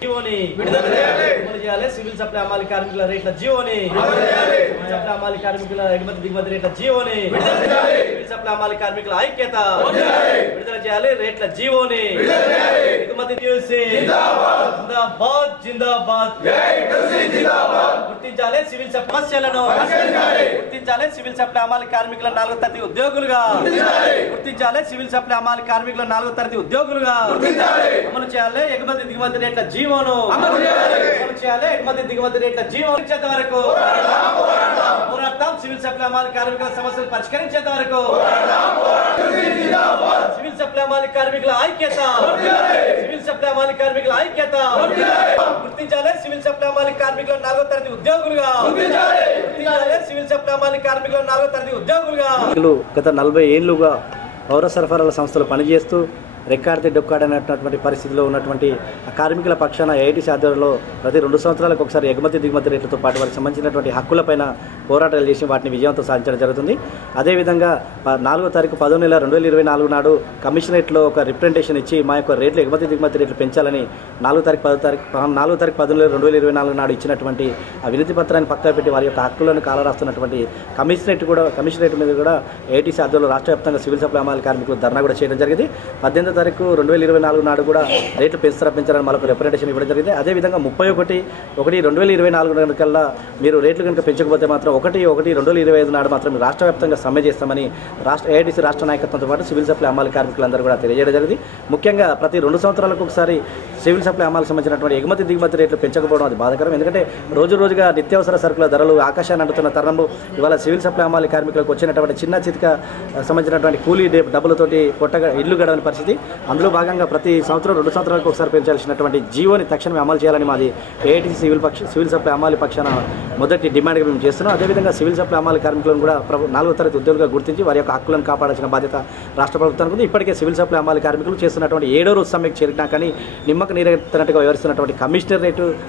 జీవోని విడుదల చేయాలి. సివిల్ సప్లై అమలు కార్మికుల రేట్ల జీవోని సివిల్ సప్లై అమలు కార్మికుల ఎగుమతి దిగుమతి రేట్ల జీవోని సివిల్ సప్లై అమలు కార్మికుల ఐక్యత విడుదల చేయాలి. రేట్ల జీవోని ఎగుమతి జిందాబాద్ జిందాబాద్ గుర్తించాలి. సివిల్ సమస్యలను గుర్తించాలి. సివిల్ సప్లై అమలు కార్మికుల 4వ తరగతి ఉద్యోగులుగా గుర్తించాలి. సివిల్ సప్లై అమలు కార్మికుల 4వ తరగతి ఉద్యోగులుగా అమలు చేయాలి. ఎగుమతి దిగుమతి రేట్ల జీవోను అమలు చేయాలి. ఎగుమతి దిగుమతి రేట్ల జీవోను ఇచ్చేంత వరకు పోరాడతాం. సివిల్ సప్లై అమలు కార్మికుల సమస్యలు పరిష్కరించేంత వరకు సివిల్ సప్లై అమలు కార్మికుల ఐక్యత సివిల్ సప్లై అమలు కార్మికుల ఐక్యత గుర్తించాలి. సివిల్ సప్లై అమలు కార్మికుల 4వ తరగతి ఉద్యోగులుగా గుర్తించాలి. సివిల్ సప్లై అమలు కార్మికుల 4వ తరగతి ఉద్యోగులుగా గత 40 ఏళ్లుగా పౌర సరఫరాల సంస్థలు పనిచేస్తూ రెక్కాడితే డొక్కాడనటువంటి పరిస్థితిలో ఉన్నటువంటి కార్మికుల పక్షాన ఏఐటీసీ ఆధ్వర్యంలో ప్రతి 2 సంవత్సరాలకు ఒకసారి ఎగుమతి దిగుమతి రేట్లతో పాటు వారికి సంబంధించినటువంటి హక్కులపైన పోరాటాలు చేసి వాటిని విజయంతో సాధించడం జరుగుతుంది. అదేవిధంగా 4వ తారీఖు 10వ నెల 2024 నాడు కమిషనరేట్లో ఒక రిప్రజెంటేషన్ ఇచ్చి మా యొక్క రేట్లు ఎగుమతి దిగుమతి రేట్లు పెంచాలని 4వ తారీఖు 10వ నెల 2024 నాడు ఇచ్చినటువంటి ఆ వినతి పత్రాన్ని పక్కన పెట్టి వారి యొక్క హక్కులను కాలరాస్తున్నటువంటి కమిషనరేట్ మీద కూడా ఏఐటీసీ ఆధ్వర్యంలో రాష్ట్ర వ్యాప్తంగా సివిల్ సప్లై అమలు కార్మికులు ధర్నా కూడా చేయడం జరిగింది. 18వ తారీఖు 2024 నాడు కూడా రేట్లు పెంచాలని మరొక రిప్రజెంటేషన్ ఇవ్వడం జరిగింది. అదేవిధంగా 31/1/2024 కల్లా మీరు రేట్లు కనుక పెంచకపోతే మాత్రం 1/1/2025 నాడు మాత్రం రాష్ట్ర వ్యాప్తంగా సమ్మె చేస్తామని ఏఐటీసీ రాష్ట్ర నాయకత్వంతో పాటు సివిల్ సప్లై అమలు కార్మికులందరూ కూడా తెలియజేయడం జరిగింది. ముఖ్యంగా ప్రతి 2 సంవత్సరాలకు ఒకసారి సివిల్ సప్లై అమలుకు సంబంధించినటువంటి ఎగుమతి దిగుమతి రేట్లు పెంచకపోవడం అది బాధాకరం. ఎందుకంటే రోజుగా నిత్యావసర సరుకుల ధరలు ఆకాశాన్ని అంటున్న తరుణంలో ఇవాళ సివిల్ సప్లై అమలు కార్మికులకు వచ్చినటువంటి చిన్న చితక సంబంధించినటువంటి కూలీ డబ్బులతోటి కొట్టగా ఇల్లు గడవని పరిస్థితి. అందులో భాగంగా ప్రతి సంవత్సరం 2 సంవత్సరాలకు ఒకసారి పెంచాల్సినటువంటి జీవోని తక్షణమే అమలు చేయాలని మాది ఏఐటీసీ సివిల్ సప్లై అమలు పక్షాన మొదటి డిమాండ్గా మేము చేస్తున్నాం. అదేవిధంగా సివిల్ సప్లై అమలు కార్మికులను కూడా 4వ తరగతి ఉద్యోగులుగా గుర్తించి వారి యొక్క హక్కులను కాపాడాల్సిన బాధ్యత రాష్ట్ర ప్రభుత్వానికి ఉంది. ఇప్పటికే సివిల్ సప్లై అమలు కార్మికులు చేస్తున్నటువంటి 7వ రోజు సమ్మెకు చేరినా కానీ నిమ్మక నీరెత్తినట్టుగా వ్యవహరిస్తున్నటువంటి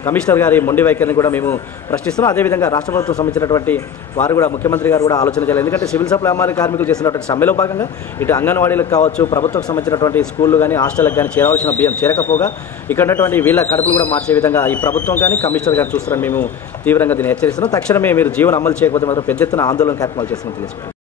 కమిషనర్ గారి మొండి వైఖరిని కూడా మేము ప్రశ్నిస్తున్నాం. అదేవిధంగా రాష్ట్ర ప్రభుత్వం సంబంధించినటువంటి వారు కూడా ముఖ్యమంత్రి గారు కూడా ఆలోచన చేయాలి. ఎందుకంటే సివిల్ సప్లై అమలు కార్మికులు చేస్తున్నటువంటి సమ్మెలో భాగంగా ఇటు అంగన్వాడీలకు కావచ్చు, ప్రభుత్వం సంబంధించినటువంటి స్కూళ్ళు కానీ హాస్టల్కి కానీ చేరవలసిన బియ్యం చేరకపోగా ఇక్కడ ఉన్నటువంటి వీళ్ళ కడుపులు కూడా మార్చే విధంగా ఈ ప్రభుత్వం కానీ కమిషనర్ గారు చూస్తారని మేము తీవ్రంగా దీన్ని హెచ్చరిస్తున్నాం. తక్షణమే మీరు జీవన అమలు చేయకపోతే మాత్రం పెద్ద ఎత్తున ఆందోళన కార్యక్రమాలు చేస్తున్నాం తెలుసుకుంటాం.